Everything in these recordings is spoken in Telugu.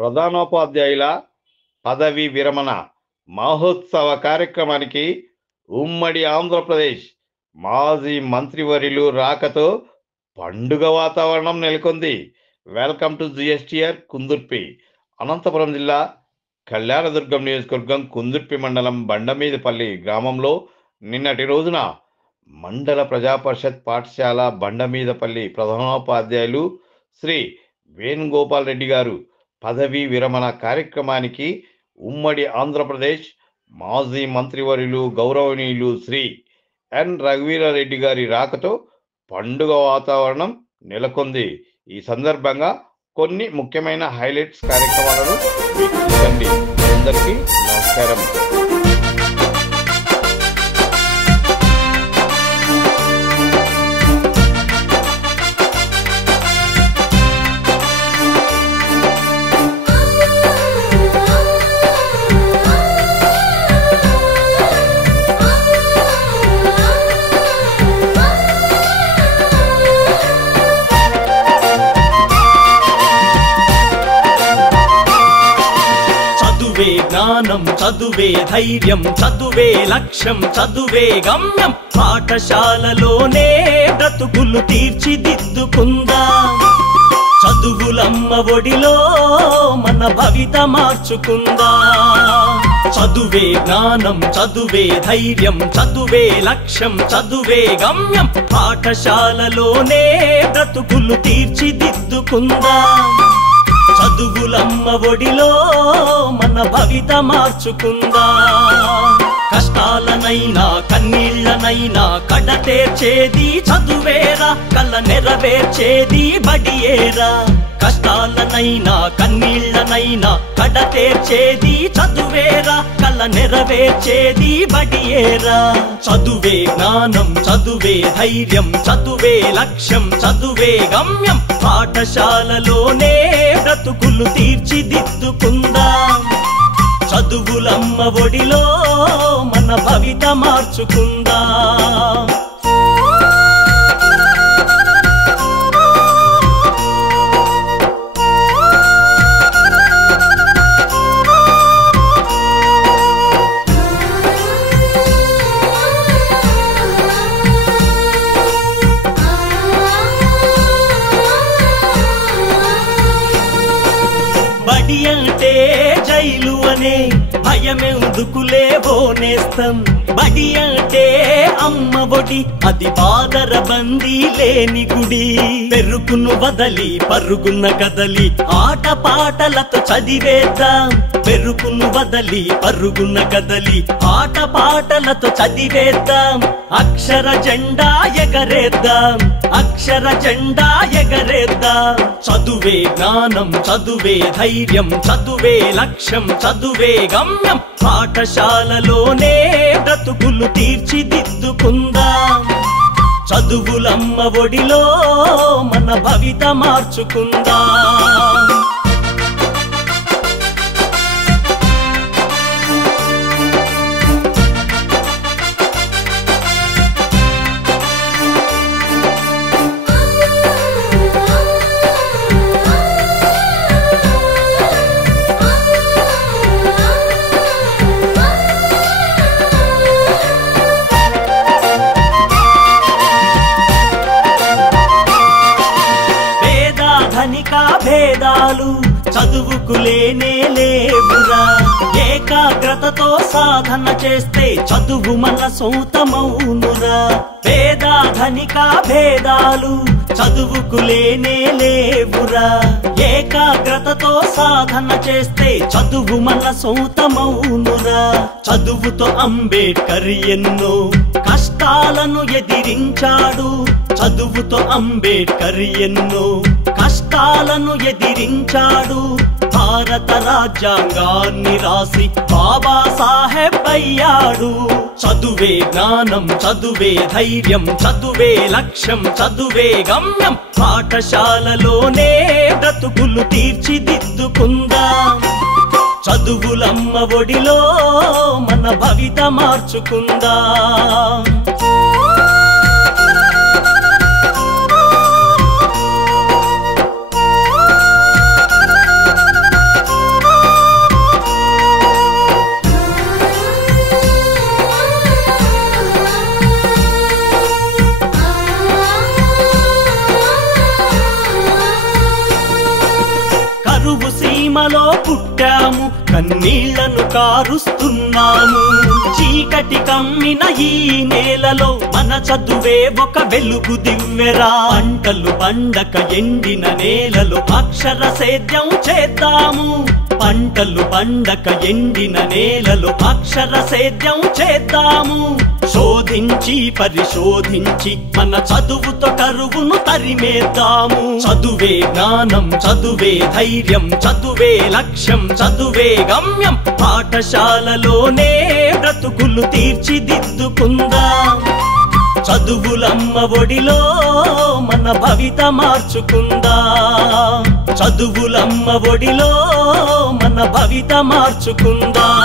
ప్రధానోపాధ్యాయుల పదవీ విరమణ మహోత్సవ కార్యక్రమానికి ఉమ్మడి ఆంధ్రప్రదేశ్ మాజీ మంత్రివర్యులు రాకతో పండుగ వాతావరణం నెలకొంది. Welcome to GSTR Kundurpi. Anantapuram జిల్లా కళ్యాణదుర్గం నియోజకవర్గం కుందుర్పి మండలం బండమీదపల్లి గ్రామంలో నిన్నటి రోజున మండల ప్రజాపరిషత్ పాఠశాల బండమీదపల్లి ప్రధానోపాధ్యాయులు శ్రీ వేణుగోపాల్ రెడ్డి గారు పదవీ విరమణ కార్యక్రమానికి ఉమ్మడి ఆంధ్రప్రదేశ్ మాజీ మంత్రివర్యులు గౌరవనీయులు శ్రీ ఎన్ రఘువీరారెడ్డి గారి రాకతో పండుగ వాతావరణం నెలకొంది. ఈ సందర్భంగా కొన్ని ముఖ్యమైన హైలైట్స్ కార్యక్రమాలను వీక్షించండి. అందరికీ నమస్కారం. జ్ఞానం చదువే ధైర్యం చదువే లక్ష్యం చదువే గమ్యం పాఠశాలలోనే బ్రతుకులు తీర్చిదిద్దుకుందా. చదువులమ్మ ఒడిలో మన భవిత మార్చుకుందా. చదువే జ్ఞానం చదువే ధైర్యం చదువే లక్ష్యం చదువే గమ్యం పాఠశాలలోనే బ్రతుకులు తీర్చిదిద్దుకుందా. చదువులమ్మ ఒడిలో మన భవిత మార్చుకుందా. కష్టాలనైనా కన్నీళ్లనైనా కడతేర్చేది చదువేరా, కల నెరవేర్చేది బడియేరా. కష్టాలనైనా కన్నీళ్లనైనా కడతేర్చేది చదువేరా, కల నెరవేర్చేది బడియేరా. చదువే జ్ఞానం చదువే ధైర్యం చదువే లక్ష్యం చదువే గమ్యం పాఠశాలలోనే బ్రతుకులు తీర్చిదిద్దుకుందాం. చదువులమ్మ ఒడిలో మన భవిత మార్చుకుందాం. బడి అంటే జైలు అనే భయమెందుకులే బోనేస్తం. బడి అంటే అమ్మ ఒడి అది బాదర బందీ లేని గుడి. పెరుగును వదలి పరుగున్న కదలి ఆట పాటలతో చదివేద్దాం. పెరుగును వదలి పరుగున్న కదలి ఆట పాటలతో చదివేద్దాం. అక్షర జెండా ఎగరేద్దాం అక్షర జెండా ఎగరేద్దాం. చదువే జ్ఞానం చదువే ధైర్యం చదువే లక్ష్యం చదువే గమ్యం పాఠశాలలోనే బ్రతుకులు తీర్చిదిద్దుకుందాం. చదువులమ్మ ఒడిలో మన భవిత మార్చుకుందాం. భేదాలు చదువుకు లేనే లేవురా. ఏకాగ్రతతో సాధన చేస్తే చదువు మన సొంతమౌనురా. భేదాధనిక భేదాలు చదువుకు లేనే లేవురా. ఏకాగ్రతతో సాధన చేస్తే చదువు మన సొంతమౌనురా. చదువుతో అంబేడ్కర్ ఎన్నో కష్టాలను ఎదిరించాడు. చదువుతో అంబేడ్కర్ ఎన్నో కష్టాలను ఎదిరించాడు. భారత రాజ్యాంగాన్ని రాసి బాబాసాహెబ్ అయ్యాడు. చదువే జ్ఞానం చదువే ధైర్యం చదువే లక్ష్యం చదువే గమ్యం పాఠశాలలోనే బ్రతుకులు తీర్చిదిద్దుకుందాం. చదువులమ్మ ఒడిలో మన భవిత మార్చుకుందాం. కరువు సీమలో పుట్టాము, కన్నీళ్లను కారుస్తున్నాము. చీకటి కమ్మిన ఈ నేలలో మన చదువే ఒక వెలుగు దివ్వెరా. పంటలు పండక ఎండిన నేలలో అక్షర సేద్యం చేద్దాము. పంటలు పండక ఎండిన నేలలో అక్షర సేద్యం చేద్దాము. శోధించి పరిశోధించి మన చదువుతో కరువును తరిమేద్దాము. చదువే జ్ఞానం, చదువే ధైర్యం, చదువే లక్ష్యం, చదువే గమ్యం. పాఠశాలలోనే బ్రతుకులు తీర్చిదిద్దుకుందాం. చదువులమ్మ ఒడిలో మన భవిత మార్చుకుందాం. చదువులమ్మ ఒడిలో మన భవిత మార్చుకుందాం.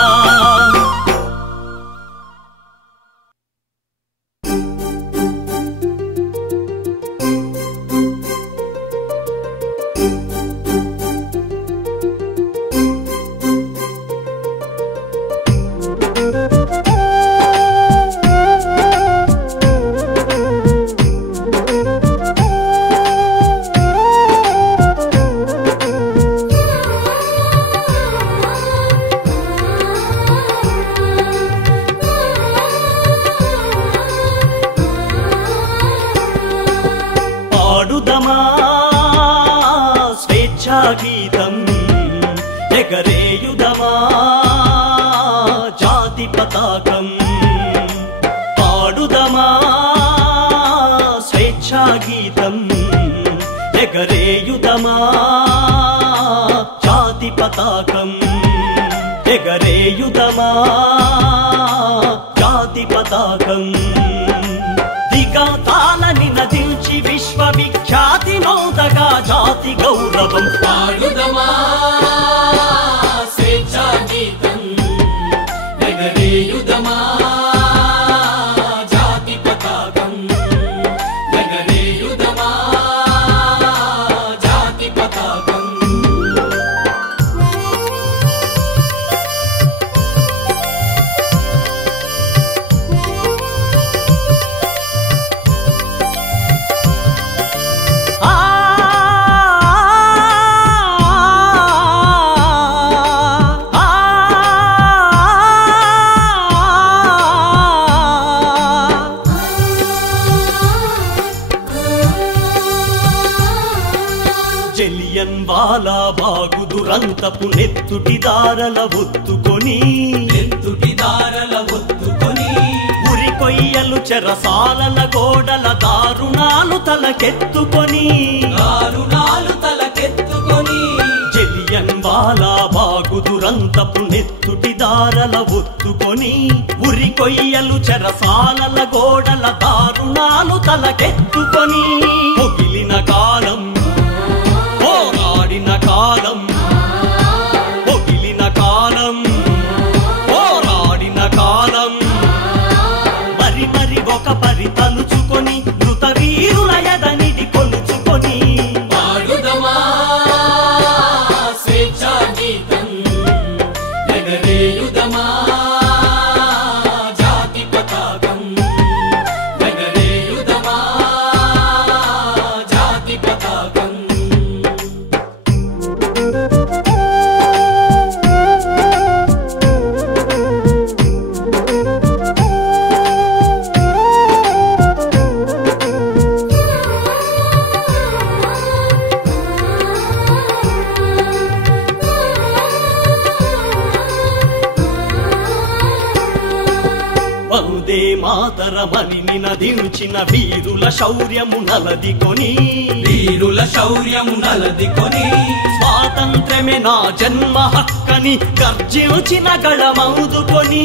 గీతం ఎగరేయుదమా జాతి పతాకం. పాడుదమా స్వేచ్ఛా గీతం ఎగరేయుదమా జాతి పతాకం. ఎగరేయుదమా జాతి పతాకం. దిగంతాలని నదించి విశ్వవిఖ్యాతి నోదగా జాతి గౌరవం. పాడుదమా స్వేచ్ఛా గీతం ఎగరేయుదమా జాతి పతాకం. ఎగరేయుదమా జాతి పతాకం. జలియన్ వాలా బాగు దురంతపు నెత్తుటి దారల ఒత్తుకొని ఉరి కొయ్యలు చెరసాలల గోడల దారుణాలు తలకెత్తుకొని జలియన్ వాలా బాగు దురంతపు నెత్తుటి దారల ఒత్తుకొని ఉరి కొయ్యలు చెరసాలల గోడల దారుణాలు తలకెత్తుకొని పొగిలిన కాలం, పోరాడిన కాలం, పొగిలిన కాలం, పోరాడిన కాలం. మరి మరి ఒక పరి తలుచుకొని మృత వీరుల ఎదనిడి కొలుచుకొని పాడుదమా స్వేచ్ఛా గీతం ఎగరేయుదమా జాతి పతాకం. ఎగరేయుదమా జాతి పతాకం. వందే మాతరమని నినదించిన వీరుల శౌర్యము నలదికొని స్వాతంత్ర్యమే నా జన్మ హక్కని గర్జించిన గళమందుకొని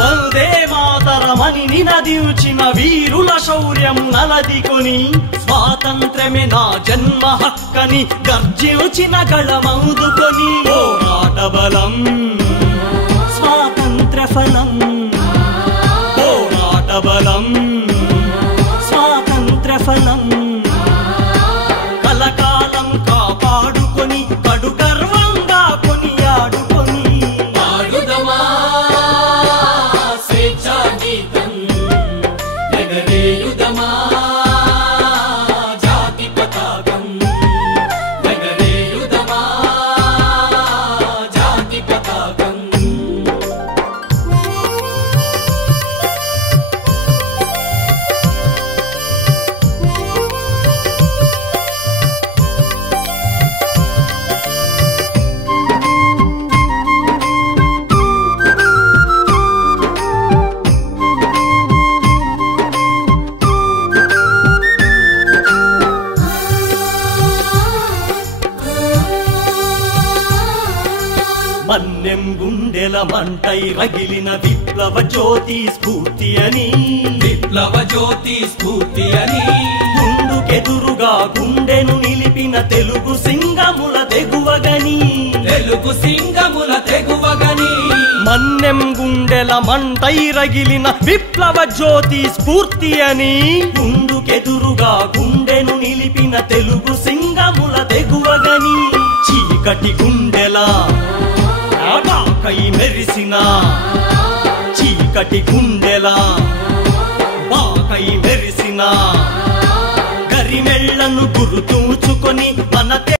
వందే మాతరమని నినదించిన వీరుల శౌర్యము నలదికొని స్వాతంత్ర్యమే నా జన్మ హక్కని గర్జించిన గళమందుకొని పోరాట బలం స్వాతంత్ర్య ఫలం. పోరాట బలం స్వాతంత్ర్య ఫలం. కలకాలం కాపాడుకొని కడు గర్వంగా కొనియాడుకొని పాడుదమా స్వేచ్ఛా గీతం ఎగరేయుదమా జాతి పతాకం. మన్నెం గుండెల మంటై రగిలిన విప్లవ జ్యోతి స్ఫూర్తి అని విప్లవ జ్యోతి స్ఫూర్తి అని ముందుకెదురుగా గుండెను నిలిపిన తెలుగు సింగముల తెగువగని తెలుగు సింగముల తెగువగని మన్నెం గుండెల మంటై రగిలిన విప్లవ జ్యోతి స్ఫూర్తి అని ముందుకెదురుగా గుండెను నిలిపిన తెలుగు సింగముల తెగువగని చీకటి గుండెల బాకై మెరిసిన చీకటి గుండెల బాకై మెరిసిన గరిమెళ్లను గుర్తుంచుకొని మన